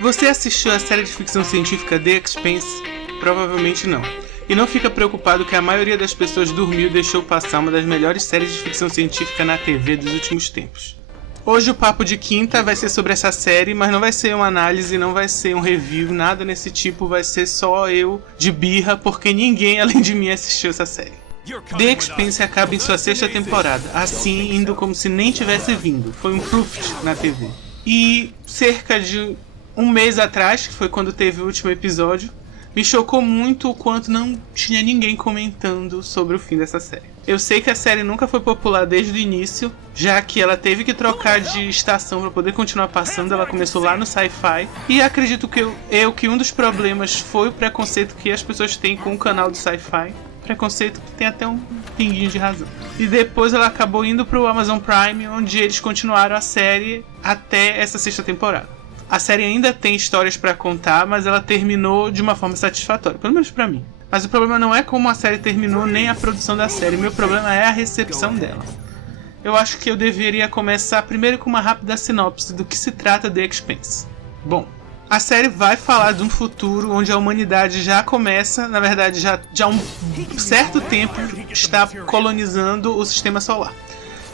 Você assistiu a série de ficção científica The Expanse? Provavelmente não. E não fica preocupado que a maioria das pessoas dormiu e deixou passar uma das melhores séries de ficção científica na TV dos últimos tempos. Hoje o papo de quinta vai ser sobre essa série, mas não vai ser uma análise, não vai ser um review, nada nesse tipo, vai ser só eu de birra, porque ninguém além de mim assistiu essa série. The Expanse acaba em sua 6ª temporada, assim indo como se nem tivesse vindo, foi um proof na TV. E cerca de um mês atrás, que foi quando teve o último episódio, me chocou muito o quanto não tinha ninguém comentando sobre o fim dessa série. Eu sei que a série nunca foi popular desde o início, já que ela teve que trocar de estação para poder continuar passando, ela começou lá no Sci-Fi, e acredito que um dos problemas foi o preconceito que as pessoas têm com o canal do Sci-Fi, preconceito que tem até um pinguinho de razão. E depois ela acabou indo pro Amazon Prime, onde eles continuaram a série até essa 6ª temporada. A série ainda tem histórias pra contar, mas ela terminou de uma forma satisfatória, pelo menos pra mim. Mas o problema não é como a série terminou, nem a produção da série. Meu problema é a recepção dela. Eu acho que eu deveria começar primeiro com uma rápida sinopse do que se trata The Expanse. Bom, a série vai falar de um futuro onde a humanidade já começa, na verdade já há um certo tempo, está colonizando o sistema solar.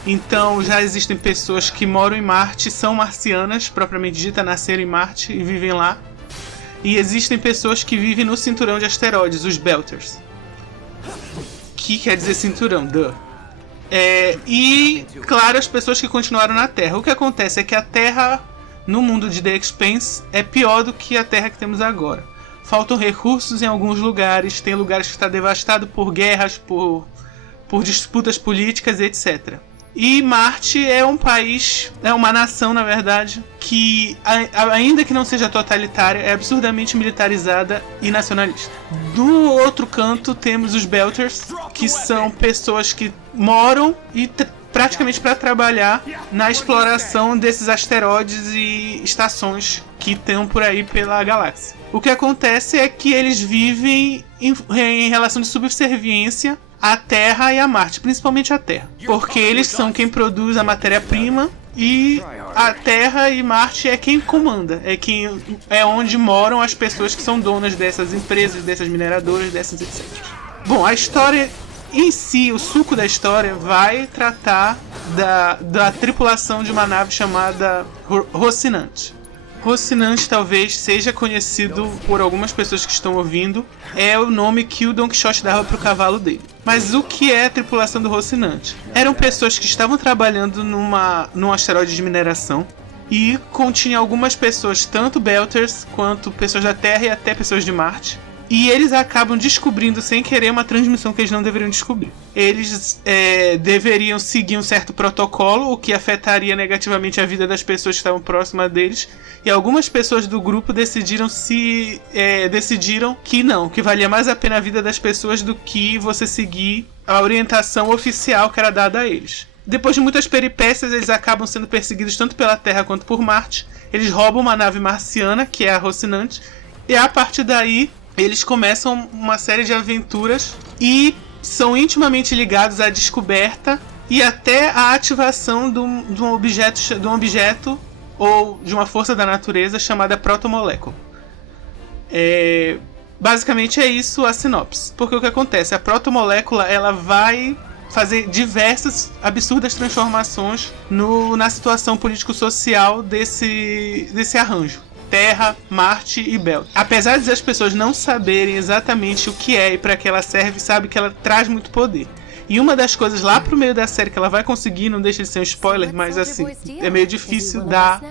Então já existem pessoas que moram em Marte, são marcianas, propriamente dita, nasceram em Marte e vivem lá. E existem pessoas que vivem no cinturão de asteroides, os Belters. Que quer dizer cinturão, duh. E, claro, as pessoas que continuaram na Terra. O que acontece é que a Terra, no mundo de The Expanse, é pior do que a Terra que temos agora. Faltam recursos em alguns lugares, tem lugares que está devastado por guerras, por disputas políticas, etc. E Marte é um país, é uma nação, na verdade, que, ainda que não seja totalitária, é absurdamente militarizada e nacionalista. Do outro canto, temos os Belters, que são pessoas que moram e praticamente para trabalhar na exploração desses asteroides e estações que estão por aí pela galáxia. O que acontece é que eles vivem em relação de subserviência à Terra e a Marte, principalmente a Terra, porque eles são quem produz a matéria-prima e a Terra e Marte é quem comanda, é onde moram as pessoas que são donas dessas empresas, dessas mineradoras, dessas etc. Bom, a história em si, o suco da história vai tratar da tripulação de uma nave chamada Rocinante. Rocinante talvez seja conhecido por algumas pessoas que estão ouvindo, é o nome que o Don Quixote dava para o cavalo dele. Mas o que é a tripulação do Rocinante? Eram pessoas que estavam trabalhando num asteroide de mineração e continha algumas pessoas, tanto Belters quanto pessoas da Terra e até pessoas de Marte. E eles acabam descobrindo sem querer uma transmissão que eles não deveriam descobrir. Eles deveriam seguir um certo protocolo, o que afetaria negativamente a vida das pessoas que estavam próximas deles. E algumas pessoas do grupo decidiram que não, que valia mais a pena a vida das pessoas do que você seguir a orientação oficial que era dada a eles. Depois de muitas peripécias, eles acabam sendo perseguidos tanto pela Terra quanto por Marte. Eles roubam uma nave marciana, que é a Rocinante, e a partir daí eles começam uma série de aventuras e são intimamente ligados à descoberta e até à ativação de um objeto ou de uma força da natureza chamada protomolécula. Basicamente é isso a sinopse. Porque o que acontece? A protomolécula ela vai fazer diversas absurdas transformações na situação político-social desse arranjo. Terra, Marte e Belter. Apesar de as pessoas não saberem exatamente o que é e para que ela serve, sabe que ela traz muito poder. E uma das coisas lá pro meio da série que ela vai conseguir, não deixa de ser um spoiler, mas assim, é meio difícil dar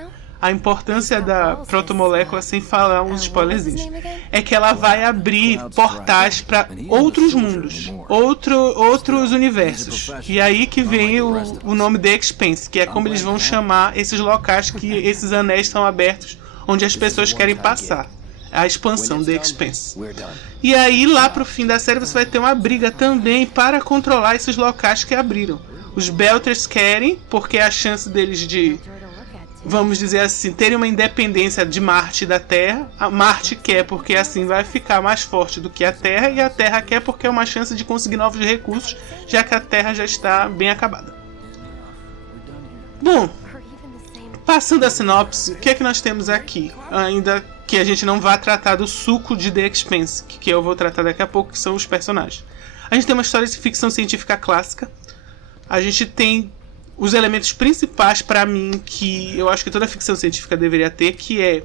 a importância da protomolécula sem falar uns spoilerzinhos. É que ela vai abrir portais para outros mundos, outros universos. E aí que vem o nome The Expanse, que é como eles vão chamar esses locais que esses anéis estão abertos, onde as pessoas querem passar. A expansão The Expanse. E aí, lá pro fim da série, você vai ter uma briga também para controlar esses locais que abriram. Os Belters querem, porque é a chance deles de, vamos dizer assim, terem uma independência de Marte e da Terra. A Marte quer porque assim vai ficar mais forte do que a Terra, e a Terra quer porque é uma chance de conseguir novos recursos, já que a Terra já está bem acabada. Bom, Passando a sinopse, o que é que nós temos aqui? Ainda que a gente não vá tratar do suco de The Expanse, que eu vou tratar daqui a pouco, que são os personagens. A gente tem uma história de ficção científica clássica. A gente tem os elementos principais para mim que eu acho que toda ficção científica deveria ter, que é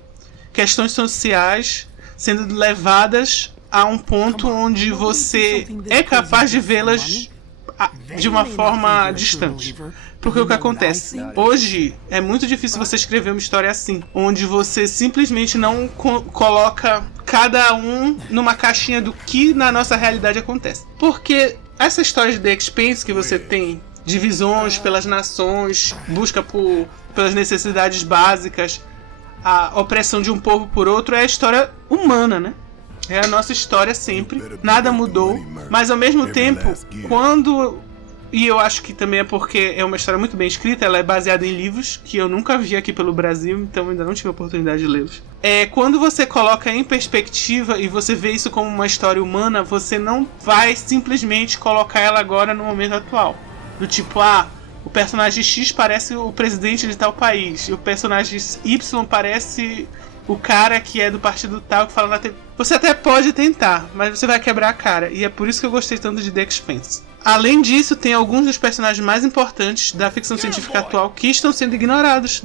questões sociais sendo levadas a um ponto onde você é capaz de vê-las de uma forma distante. Porque o que acontece? Hoje é muito difícil você escrever uma história assim, onde você simplesmente não coloca cada um numa caixinha do que na nossa realidade acontece. Porque essa história de The Expanse que você tem divisões pelas nações, busca pelas necessidades básicas, a opressão de um povo por outro, é a história humana, né? É a nossa história sempre, nada mudou, mas ao mesmo tempo, e eu acho que também é porque é uma história muito bem escrita, ela é baseada em livros que eu nunca vi aqui pelo Brasil, então ainda não tive a oportunidade de lê-los. Quando você coloca em perspectiva e você vê isso como uma história humana, você não vai simplesmente colocar ela agora no momento atual. Do tipo, o personagem X parece o presidente de tal país, e o personagem Y parece o cara que é do partido tal que fala na TV. Você até pode tentar, mas você vai quebrar a cara. E é por isso que eu gostei tanto de The Expanse. Além disso, tem alguns dos personagens mais importantes da ficção científica atual que estão sendo ignorados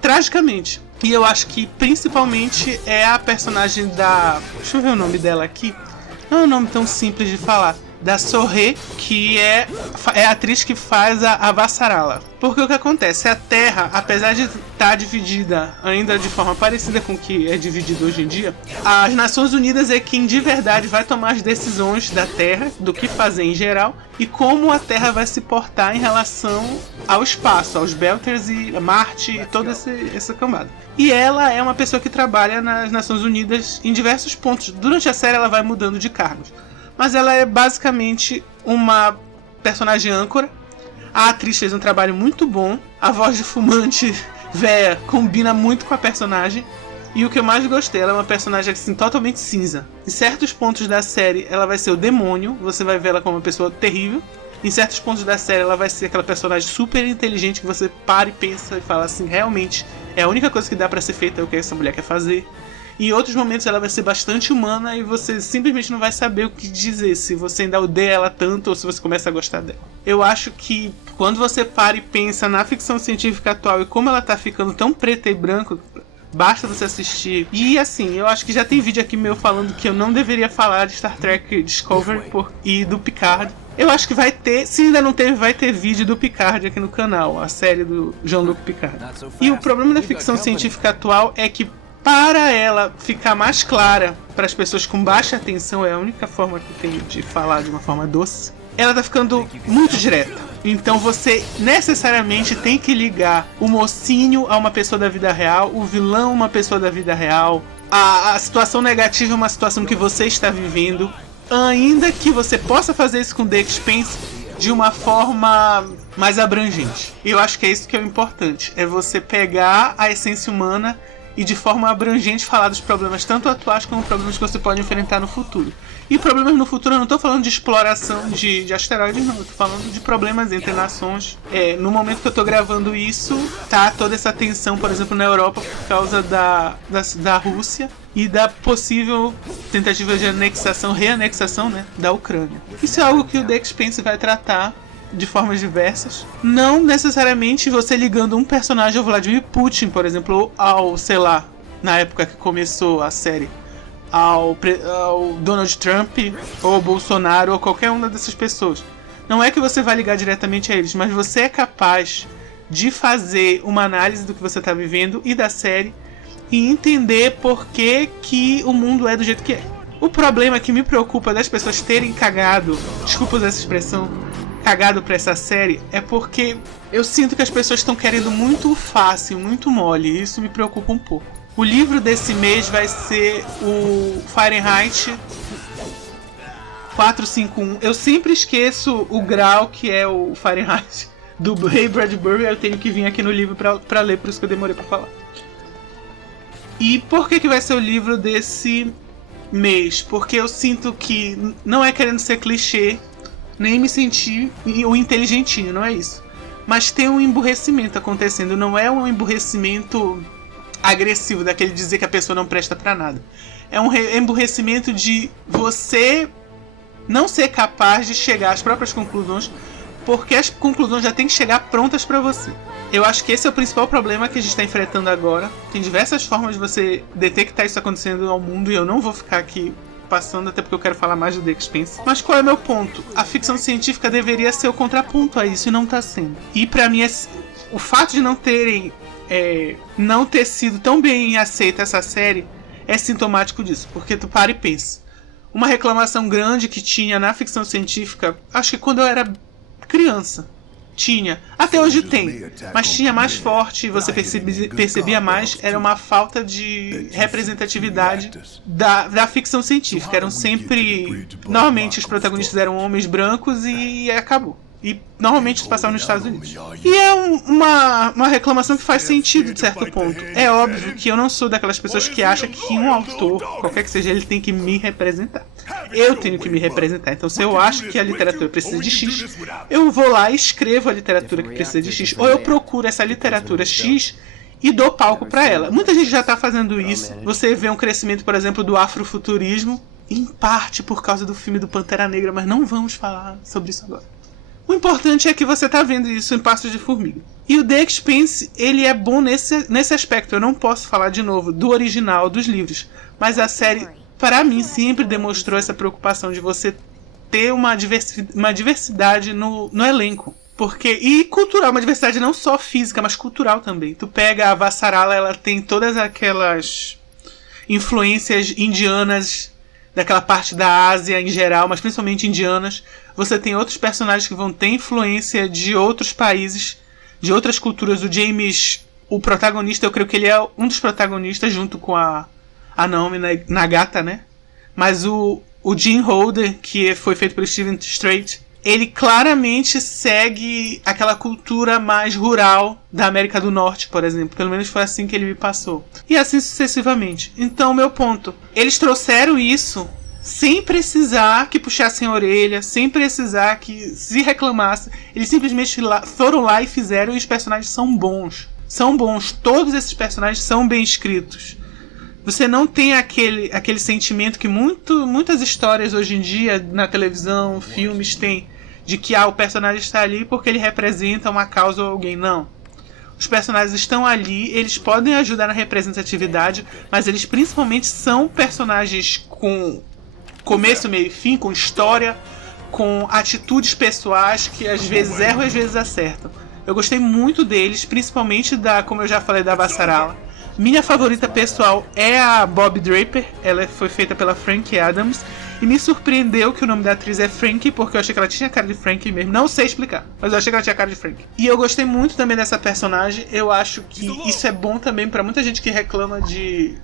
tragicamente. E eu acho que principalmente é a personagem da... Deixa eu ver o nome dela aqui. Não é um nome tão simples de falar. Da Sorré, que é a atriz que faz a Vassarala. Porque o que acontece? A Terra, apesar de estar dividida ainda de forma parecida com o que é dividido hoje em dia, as Nações Unidas é quem de verdade vai tomar as decisões da Terra, do que fazer em geral, e como a Terra vai se portar em relação ao espaço, aos Belters e a Marte e toda essa cambada. E ela é uma pessoa que trabalha nas Nações Unidas em diversos pontos. Durante a série ela vai mudando de cargos. Mas ela é basicamente uma personagem âncora. A atriz fez um trabalho muito bom. A voz de fumante véia combina muito com a personagem. E o que eu mais gostei, ela é uma personagem assim, totalmente cinza. Em certos pontos da série ela vai ser o demônio. Você vai ver ela como uma pessoa terrível. Em certos pontos da série ela vai ser aquela personagem super inteligente que você para e pensa e fala assim, realmente é a única coisa que dá pra ser feita, é o que essa mulher quer fazer. Em outros momentos ela vai ser bastante humana e você simplesmente não vai saber o que dizer, se você ainda odeia ela tanto ou se você começa a gostar dela. Eu acho que quando você para e pensa na ficção científica atual e como ela tá ficando tão preta e branco, basta você assistir. E assim, eu acho que já tem vídeo aqui meu falando que eu não deveria falar de Star Trek Discovery e do Picard. Eu acho que vai ter, se ainda não teve, vai ter vídeo do Picard aqui no canal, a série do Jean-Luc Picard. E o problema da ficção científica atual é que para ela ficar mais clara para as pessoas com baixa atenção, é a única forma que tem de falar de uma forma doce, ela tá ficando muito direta. Então você necessariamente tem que ligar o mocinho a uma pessoa da vida real, o vilão a uma pessoa da vida real, a situação negativa é uma situação que você está vivendo, ainda que você possa fazer isso com The Expanse de uma forma mais abrangente. E eu acho que é isso que é o importante, é você pegar a essência humana e de forma abrangente falar dos problemas tanto atuais como problemas que você pode enfrentar no futuro. E problemas no futuro eu não estou falando de exploração de asteroides, não. Eu estou falando de problemas entre nações. No momento que eu estou gravando isso, tá toda essa tensão, por exemplo, na Europa por causa da Rússia e da possível tentativa de reanexação, né, da Ucrânia. Isso é algo que o The Expanse vai tratar de formas diversas. Não necessariamente você ligando um personagem ao Vladimir Putin, por exemplo, ou ao, sei lá, na época que começou a série, ao Donald Trump, ou ao Bolsonaro, ou qualquer uma dessas pessoas. Não é que você vai ligar diretamente a eles, mas você é capaz de fazer uma análise do que você está vivendo e da série e entender por que o mundo é do jeito que é. O problema que me preocupa das pessoas terem cagado, desculpa usar essa expressão, cagado pra essa série, é porque eu sinto que as pessoas estão querendo muito fácil, muito mole, e isso me preocupa um pouco. O livro desse mês vai ser o Fahrenheit 451. Eu sempre esqueço o grau que é o Fahrenheit do Ray Bradbury, eu tenho que vir aqui no livro pra ler, por isso que eu demorei pra falar. E por que vai ser o livro desse mês? Porque eu sinto que não é querendo ser clichê, nem me sentir o inteligentinho, não é isso. mas tem um emburrecimento acontecendo. Não é um emburrecimento agressivo, daquele dizer que a pessoa não presta pra nada. É um emburrecimento de você não ser capaz de chegar às próprias conclusões, porque as conclusões já têm que chegar prontas pra você. Eu acho que esse é o principal problema que a gente está enfrentando agora. Tem diversas formas de você detectar isso acontecendo ao mundo, e eu não vou ficar aqui passando, até porque eu quero falar mais do The Expanse. Mas qual é o meu ponto? A ficção científica deveria ser o contraponto a isso, e não está sendo. E pra mim, o fato de não ter sido tão bem aceita essa série é sintomático disso, porque tu para e pensa. Uma reclamação grande que tinha na ficção científica, acho que quando eu era criança, tinha, até hoje tem, mas tinha mais forte, você percebia mais, era uma falta de representatividade da ficção científica. Eram sempre, normalmente os protagonistas eram homens brancos e acabou. E normalmente se passava nos Estados Unidos. E é uma reclamação que faz sentido de certo ponto. É óbvio que eu não sou daquelas pessoas que acham que um autor, qualquer que seja, ele tem que me representar. Eu tenho que me representar. Então se eu acho que a literatura precisa de X, eu vou lá e escrevo a literatura que precisa de X. Ou eu procuro essa literatura X e dou palco pra ela. Muita gente já tá fazendo isso. Você vê um crescimento, por exemplo, do afrofuturismo, em parte por causa do filme do Pantera Negra, mas não vamos falar sobre isso agora. O importante é que você tá vendo isso em passos de formiga. E o The Expanse, ele é bom nesse aspecto. Eu não posso falar de novo do original, dos livros. Mas a série, para mim, sempre demonstrou essa preocupação de você ter uma diversidade no elenco. E cultural, uma diversidade não só física, mas cultural também. Tu pega a Vassarala, ela tem todas aquelas influências indianas, daquela parte da Ásia em geral, mas principalmente indianas. Você tem outros personagens que vão ter influência de outros países, de outras culturas. O James, o protagonista, eu creio que ele é um dos protagonistas, junto com a Naomi Nagata, né? Mas o Gene Holder, que foi feito pelo Steven Strait, ele claramente segue aquela cultura mais rural da América do Norte, por exemplo. Pelo menos foi assim que ele me passou. E assim sucessivamente. Então, meu ponto. Eles trouxeram isso sem precisar que puxassem a orelha, sem precisar que se reclamasse. Eles simplesmente foram lá e fizeram, e os personagens são bons. São bons. Todos esses personagens são bem escritos. Você não tem aquele sentimento que muitas histórias hoje em dia, na televisão, filmes, têm, de que o personagem está ali porque ele representa uma causa ou alguém. Não. Os personagens estão ali, eles podem ajudar na representatividade, mas eles principalmente são personagens com começo, meio e fim, com história, com atitudes pessoais que às vezes erram e às vezes acertam. Eu gostei muito deles, principalmente como eu já falei, da Vassarala. Minha favorita pessoal é a Bob Draper. Ela foi feita pela Frankie Adams. E me surpreendeu que o nome da atriz é Frankie, porque eu achei que ela tinha cara de Frankie mesmo. Não sei explicar, mas eu achei que ela tinha cara de Frankie. E eu gostei muito também dessa personagem. Eu acho que isso é bom também pra muita gente que reclama de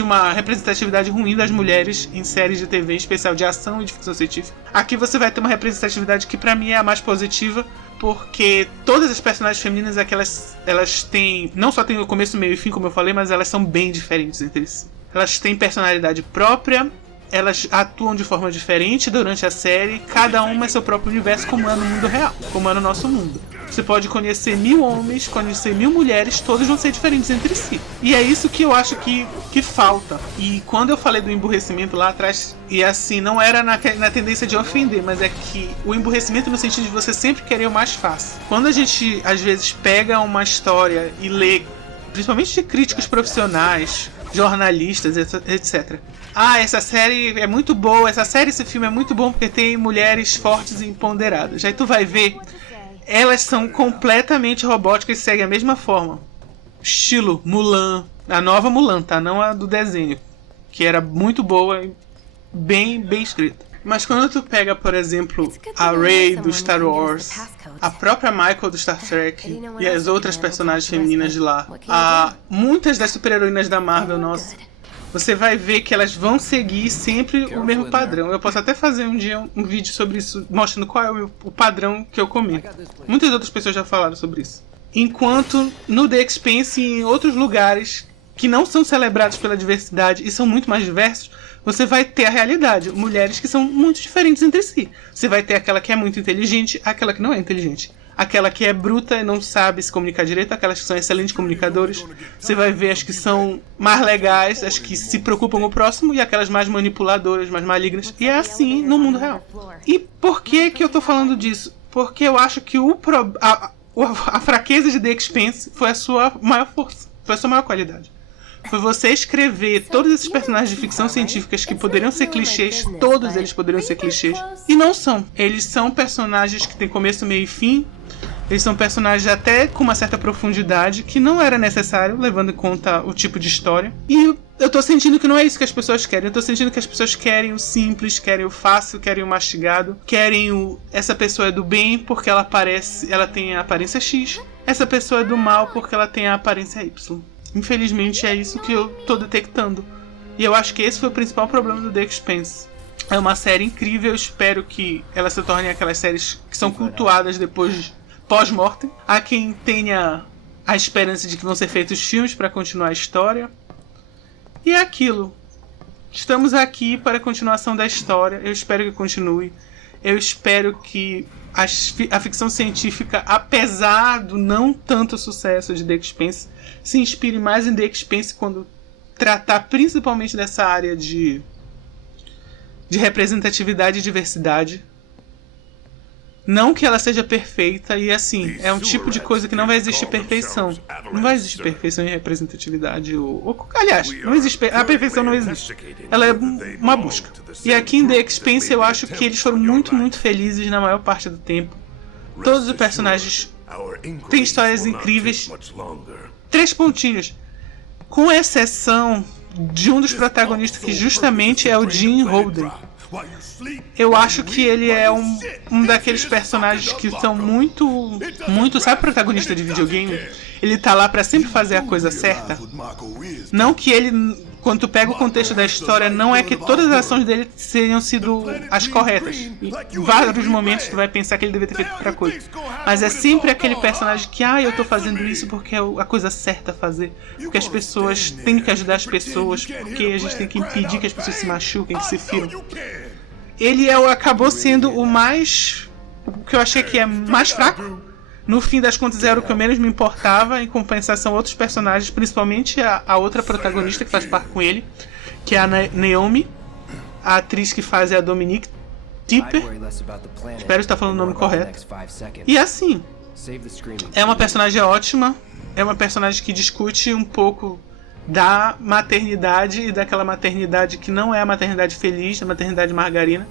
uma representatividade ruim das mulheres em séries de TV, em especial de ação e de ficção científica. Aqui você vai ter uma representatividade que pra mim é a mais positiva, porque todas as personagens femininas aqui, elas têm, não só tem o começo, meio e fim, como eu falei, mas elas são bem diferentes entre si. Elas têm personalidade própria, elas atuam de forma diferente durante a série, cada uma é seu próprio universo, como é no mundo real, como é no nosso mundo. Você pode conhecer 1000 homens, conhecer 1000 mulheres, todos vão ser diferentes entre si. E é isso que eu acho que falta. E quando eu falei do emburrecimento lá atrás, e assim, não era na tendência de ofender, mas é que o emburrecimento no sentido de você sempre querer o mais fácil. Quando a gente, às vezes, pega uma história e lê, principalmente de críticos profissionais, jornalistas, etc. Essa série é muito boa, esse filme é muito bom porque tem mulheres fortes e empoderadas. Aí tu vai ver, elas são completamente robóticas e seguem a mesma forma. Estilo Mulan, a nova Mulan, tá? Não a do desenho, que era muito boa e bem escrita. Mas quando tu pega, por exemplo, a Rey do Star Wars, a própria Michael do Star Trek e as outras personagens femininas de lá, muitas das super-heroínas da Marvel, nossa, você vai ver que elas vão seguir sempre o mesmo padrão. Eu posso até fazer um dia um vídeo sobre isso, mostrando qual é o padrão que eu comento. Muitas outras pessoas já falaram sobre isso. Enquanto no The Expanse e em outros lugares que não são celebrados pela diversidade e são muito mais diversos, você vai ter a realidade. Mulheres que são muito diferentes entre si. Você vai ter aquela que é muito inteligente, aquela que não é inteligente. aquela que é bruta e não sabe se comunicar direito, aquelas que são excelentes comunicadores. Você vai ver as que são mais legais, as que se preocupam com o próximo, e aquelas mais manipuladoras, mais malignas. E é assim no mundo real. E por que eu tô falando disso? Porque eu acho que a fraqueza de The Expanse foi a sua maior força, foi a sua maior qualidade. Foi você escrever todos esses personagens de ficção científica que poderiam ser clichês, todos eles poderiam ser clichês, e não são. Eles são personagens que têm começo, meio e fim. Eles são personagens até com uma certa profundidade, que não era necessário, levando em conta o tipo de história. E eu tô sentindo que não é isso que as pessoas querem. Eu tô sentindo que as pessoas querem o simples, querem o fácil, querem o mastigado, querem essa pessoa é do bem porque ela tem a aparência X. Essa pessoa é do mal porque ela tem a aparência Y. Infelizmente é isso que eu tô detectando. E eu acho que esse foi o principal problema do The Expanse. É uma série incrível, eu espero que ela se torne aquelas séries que são cultuadas depois, pós-mortem. Há quem tenha a esperança de que vão ser feitos filmes para continuar a história. E é aquilo. Estamos aqui para a continuação da história. Eu espero que continue. Eu espero que a ficção científica, apesar do não tanto sucesso de The Expanse, se inspire mais em The Expanse quando tratar principalmente dessa área de representatividade e diversidade. Não que ela seja perfeita, e assim, é um tipo de coisa que não vai existir perfeição. Não vai existir perfeição em representatividade. Aliás, não existe, a perfeição não existe. Ela é uma busca. E aqui em The Expanse eu acho que eles foram muito, muito felizes na maior parte do tempo. Todos os personagens têm histórias incríveis. 3 pontinhos. Com exceção de um dos protagonistas, que justamente é o Gene Holden. Eu acho que ele é um daqueles personagens que são muito... Sabe, protagonista de videogame? Ele tá lá pra sempre fazer a coisa certa. Não que ele... Quando tu pega o contexto da história, não é que todas as ações dele tenham sido as corretas. Em vários momentos tu vai pensar que ele deveria ter feito outra coisa. Mas é sempre aquele personagem que, eu tô fazendo isso porque é a coisa certa a fazer. Porque as pessoas têm que ajudar as pessoas, porque a gente tem que impedir que as pessoas se machuquem, que se firam. Ele acabou sendo o que eu achei que é mais fraco. No fim das contas era o que eu menos me importava. Em compensação, outros personagens, principalmente a outra protagonista que faz par com ele, que é a Naomi, a atriz que faz a Dominique Tipper. Espero estar falando o nome correto. E assim, é uma personagem ótima. É uma personagem que discute um pouco da maternidade e daquela maternidade que não é a maternidade feliz, a maternidade margarina.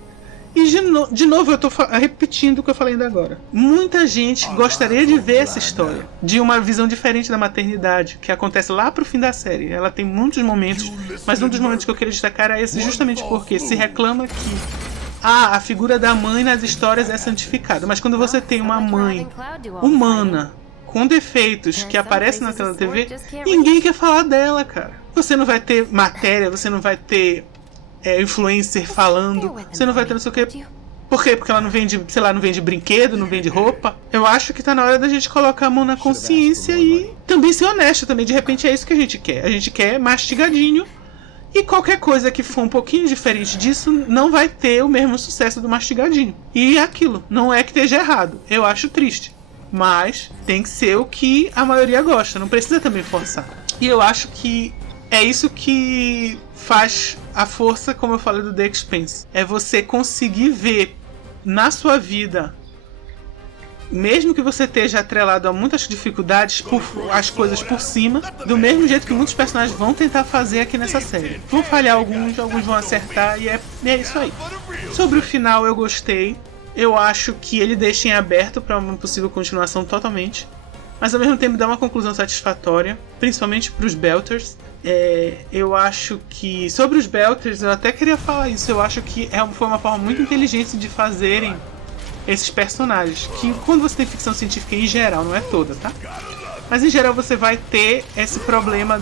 E de novo eu tô repetindo o que eu falei ainda agora. Muita gente gostaria de ver essa história, de uma visão diferente da maternidade, que acontece lá pro fim da série. Ela tem muitos momentos, mas um dos momentos que eu queria destacar é esse, justamente porque se reclama que a figura da mãe nas histórias é santificada. Mas quando você tem uma mãe humana, com defeitos, que aparece na tela da TV, ninguém quer falar dela, cara. Você não vai ter matéria, você não vai ter influencer falando, você não vai ter não sei o que. Por quê? Porque ela não vende, sei lá, não vende brinquedo, não vende roupa. Eu acho que tá na hora da gente colocar a mão na consciência e também ser honesto também. De repente é isso que a gente quer. A gente quer mastigadinho. E qualquer coisa que for um pouquinho diferente disso não vai ter o mesmo sucesso do mastigadinho. E aquilo, não é que esteja errado. Eu acho triste. Mas tem que ser o que a maioria gosta. Não precisa também forçar. E eu acho que é isso que faz a força, como eu falei, do The Expanse. É você conseguir ver na sua vida, mesmo que você esteja atrelado a muitas dificuldades, as coisas por cima, do mesmo jeito que muitos personagens vão tentar fazer aqui nessa série. Vão falhar alguns vão acertar, e é isso aí. Sobre o final, eu gostei. Eu acho que ele deixa em aberto para uma possível continuação totalmente, mas ao mesmo tempo dá uma conclusão satisfatória, principalmente para os Belters. Eu acho que sobre os Belters, eu até queria falar isso. Eu acho que foi uma forma muito inteligente de fazerem esses personagens, que quando você tem ficção científica em geral, não é toda, tá? Mas em geral você vai ter esse problema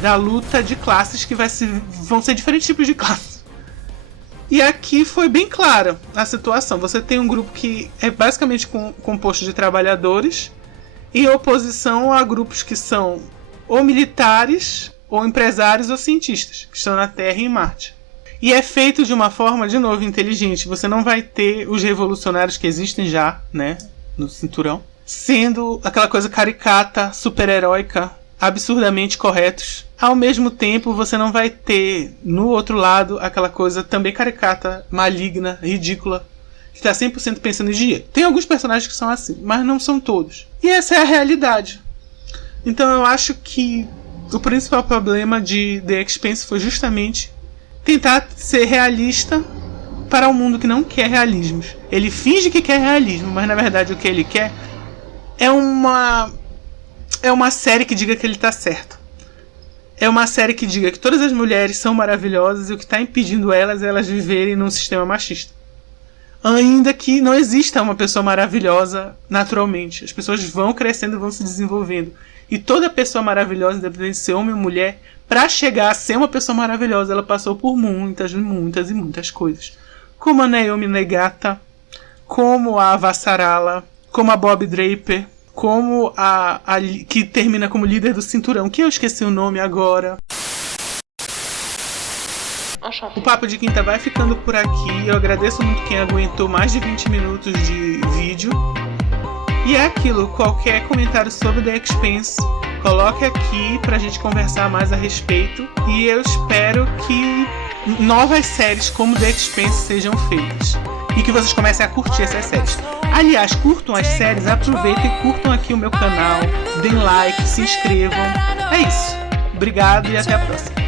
da luta de classes, que vão ser diferentes tipos de classes. E aqui foi bem clara a situação. Você tem um grupo que é basicamente composto de trabalhadores, em oposição a grupos que são ou militares, ou empresários, ou cientistas, que estão na Terra e em Marte. E é feito de uma forma, de novo, inteligente. Você não vai ter os revolucionários que existem já, né, no cinturão, sendo aquela coisa caricata, super-heróica, absurdamente corretos. Ao mesmo tempo, você não vai ter, no outro lado, aquela coisa também caricata, maligna, ridícula, que tá 100% pensando em dinheiro. Tem alguns personagens que são assim, mas não são todos. E essa é a realidade. Então eu acho que o principal problema de The Expanse foi justamente tentar ser realista para um mundo que não quer realismos. Ele finge que quer realismo, mas na verdade o que ele quer é uma série que diga que ele tá certo. É uma série que diga que todas as mulheres são maravilhosas e o que está impedindo elas viverem num sistema machista. Ainda que não exista uma pessoa maravilhosa naturalmente. As pessoas vão crescendo e vão se desenvolvendo. E toda pessoa maravilhosa, independente de ser homem ou mulher, para chegar a ser uma pessoa maravilhosa, ela passou por muitas e muitas coisas. Como a Naomi Negata, como a Vassarala, como a Bob Draper, como a que termina como líder do cinturão, que eu esqueci o nome agora. O Papo de Quinta vai ficando por aqui. Eu agradeço muito quem aguentou mais de 20 minutos de vídeo. E é aquilo, qualquer comentário sobre The Expanse, coloque aqui pra gente conversar mais a respeito. E eu espero que novas séries como The Expanse sejam feitas. E que vocês comecem a curtir essas séries. Aliás, curtam as séries, aproveitem e curtam aqui o meu canal, deem like, se inscrevam. É isso. Obrigado e até a próxima.